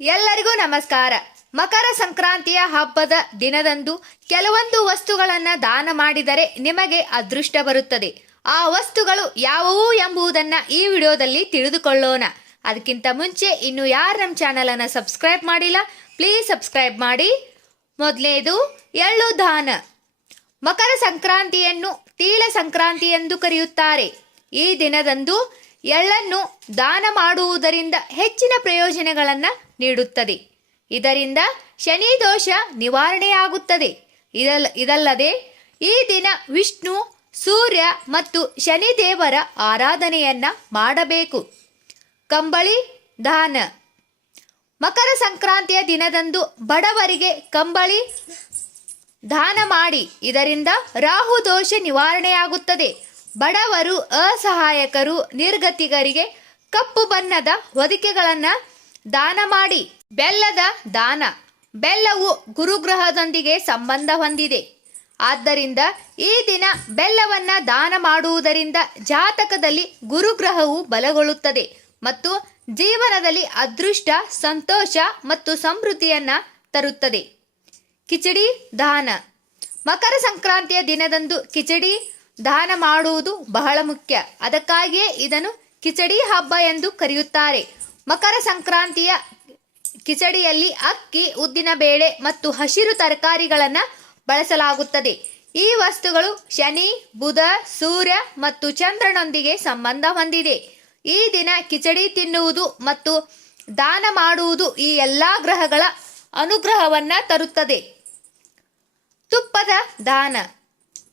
ಎಲ್ಲರಿಗೂ ನಮಸ್ಕಾರ. ಮಕರ ಸಂಕ್ರಾಂತಿಯ ಹಬ್ಬದ ದಿನದಂದು ಕೆಲವೊಂದು ವಸ್ತುಗಳನ್ನು ದಾನ ಮಾಡಿದರೆ ನಿಮಗೆ ಅದೃಷ್ಟ ಬರುತ್ತದೆ. ಆ ವಸ್ತುಗಳು ಯಾವುವು ಎಂಬುದನ್ನ ಈ ವಿಡಿಯೋದಲ್ಲಿ ತಿಳಿದುಕೊಳ್ಳೋಣ. ಅದಕ್ಕಿಂತ ಮುಂಚೆ ಇನ್ನು ಯಾರು ನಮ್ಮ ಚಾನಲನ್ನು ಸಬ್ಸ್ಕ್ರೈಬ್ ಮಾಡಿಲ್ಲ, ಪ್ಲೀಸ್ ಸಬ್ಸ್ಕ್ರೈಬ್ ಮಾಡಿ. ಮೊದಲನೇದು ಎಳ್ಳು ದಾನ. ಮಕರ ಸಂಕ್ರಾಂತಿಯನ್ನು ತೀಳ ಸಂಕ್ರಾಂತಿ ಎಂದು ಕರೆಯುತ್ತಾರೆ. ಈ ದಿನದಂದು ಎಳ್ಳನ್ನು ದಾನ ಮಾಡುವುದರಿಂದ ಹೆಚ್ಚಿನ ಪ್ರಯೋಜನಗಳನ್ನು ನೀಡುತ್ತದೆ. ಇದರಿಂದ ಶನಿ ದೋಷ ನಿವಾರಣೆಯಾಗುತ್ತದೆ. ಇದಲ್, ಇದಲ್ಲದೆ ಈ ದಿನ ವಿಷ್ಣು, ಸೂರ್ಯ ಮತ್ತು ಶನಿ ದೇವರ ಆರಾಧನೆಯನ್ನ ಮಾಡಬೇಕು. ಕಂಬಳಿ ದಾನ. ಮಕರ ಸಂಕ್ರಾಂತಿಯ ದಿನದಂದು ಬಡವರಿಗೆ ಕಂಬಳಿ ದಾನ ಮಾಡಿ. ಇದರಿಂದ ರಾಹು ದೋಷ ನಿವಾರಣೆಯಾಗುತ್ತದೆ. ಬಡವರು ಅಸಹಾಯಕರು, ನಿರ್ಗತಿಗರಿಗೆ ಕಪ್ಪು ಬಣ್ಣದ ಹೊದಿಕೆಗಳನ್ನು ದಾನ ಮಾಡಿ. ಬೆಲ್ಲದ ದಾನ. ಬೆಲ್ಲವು ಗುರುಗ್ರಹದೊಂದಿಗೆ ಸಂಬಂಧ ಹೊಂದಿದೆ. ಆದ್ದರಿಂದ ಈ ದಿನ ಬೆಲ್ಲವನ್ನು ದಾನ ಮಾಡುವುದರಿಂದ ಜಾತಕದಲ್ಲಿ ಗುರುಗ್ರಹವು ಬಲಗೊಳ್ಳುತ್ತದೆ ಮತ್ತು ಜೀವನದಲ್ಲಿ ಅದೃಷ್ಟ, ಸಂತೋಷ ಮತ್ತು ಸಮೃದ್ಧಿಯನ್ನು ತರುತ್ತದೆ. ಕಿಚಡಿ ದಾನ. ಮಕರ ಸಂಕ್ರಾಂತಿಯ ದಿನದಂದು ಕಿಚಡಿ ದಾನ ಮಾಡುವುದು ಬಹಳ ಮುಖ್ಯ. ಅದಕ್ಕಾಗಿಯೇ ಇದನ್ನು ಕಿಚಡಿ ಹಬ್ಬ ಎಂದು ಕರೆಯುತ್ತಾರೆ. ಮಕರ ಸಂಕ್ರಾಂತಿಯ ಕಿಚಡಿಯಲ್ಲಿ ಅಕ್ಕಿ, ಉದ್ದಿನ ಬೇಳೆ ಮತ್ತು ಹಸಿರು ತರಕಾರಿಗಳನ್ನು ಬಳಸಲಾಗುತ್ತದೆ. ಈ ವಸ್ತುಗಳು ಶನಿ, ಬುಧ, ಸೂರ್ಯ ಮತ್ತು ಚಂದ್ರನೊಂದಿಗೆ ಸಂಬಂಧ ಹೊಂದಿದೆ. ಈ ದಿನ ಕಿಚಡಿ ತಿನ್ನುವುದು ಮತ್ತು ದಾನ ಮಾಡುವುದು ಈ ಎಲ್ಲ ಗ್ರಹಗಳ ಅನುಗ್ರಹವನ್ನ ತರುತ್ತದೆ. ತುಪ್ಪದ ದಾನ.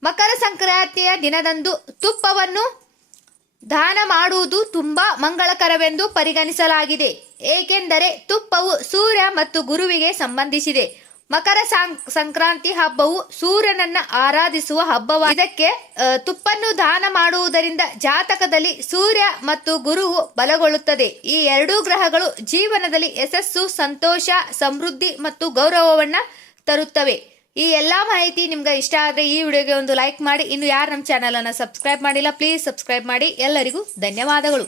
ಮಕರ ಸಂಕ್ರಾಂತಿಯ ದಿನದಂದು ತುಪ್ಪವನ್ನು ದಾನ ಮಾಡುವುದು ತುಂಬಾ ಮಂಗಳಕರವೆಂದು ಪರಿಗಣಿಸಲಾಗಿದೆ. ಏಕೆಂದರೆ ತುಪ್ಪವು ಸೂರ್ಯ ಮತ್ತು ಗುರುವಿಗೆ ಸಂಬಂಧಿಸಿದೆ. ಮಕರ ಸಂಕ್ರಾಂತಿ ಹಬ್ಬವು ಸೂರ್ಯನನ್ನ ಆರಾಧಿಸುವ ಹಬ್ಬವಾಗಿದೆ ಇದಕ್ಕೆ ತುಪ್ಪನ್ನು ದಾನ ಮಾಡುವುದರಿಂದ ಜಾತಕದಲ್ಲಿ ಸೂರ್ಯ ಮತ್ತು ಗುರುವು ಬಲಗೊಳ್ಳುತ್ತದೆ. ಈ ಎರಡೂ ಗ್ರಹಗಳು ಜೀವನದಲ್ಲಿ ಯಶಸ್ಸು, ಸಂತೋಷ, ಸಮೃದ್ಧಿ ಮತ್ತು ಗೌರವವನ್ನ ತರುತ್ತವೆ. ಈ ಎಲ್ಲಾ ಮಾಹಿತಿ ನಿಮ್ಗೆ ಇಷ್ಟ ಆದರೆ ಈ ವಿಡಿಯೋಗೆ ಒಂದು ಲೈಕ್ ಮಾಡಿ. ಇನ್ನು ಯಾರು ನಮ್ಮ ಚಾನಲನ್ನು ಸಬ್ಸ್ಕ್ರೈಬ್ ಮಾಡಿಲ್ಲ ಪ್ಲೀಸ್ ಸಬ್ಸ್ಕ್ರೈಬ್ ಮಾಡಿ. ಎಲ್ಲರಿಗೂ ಧನ್ಯವಾದಗಳು.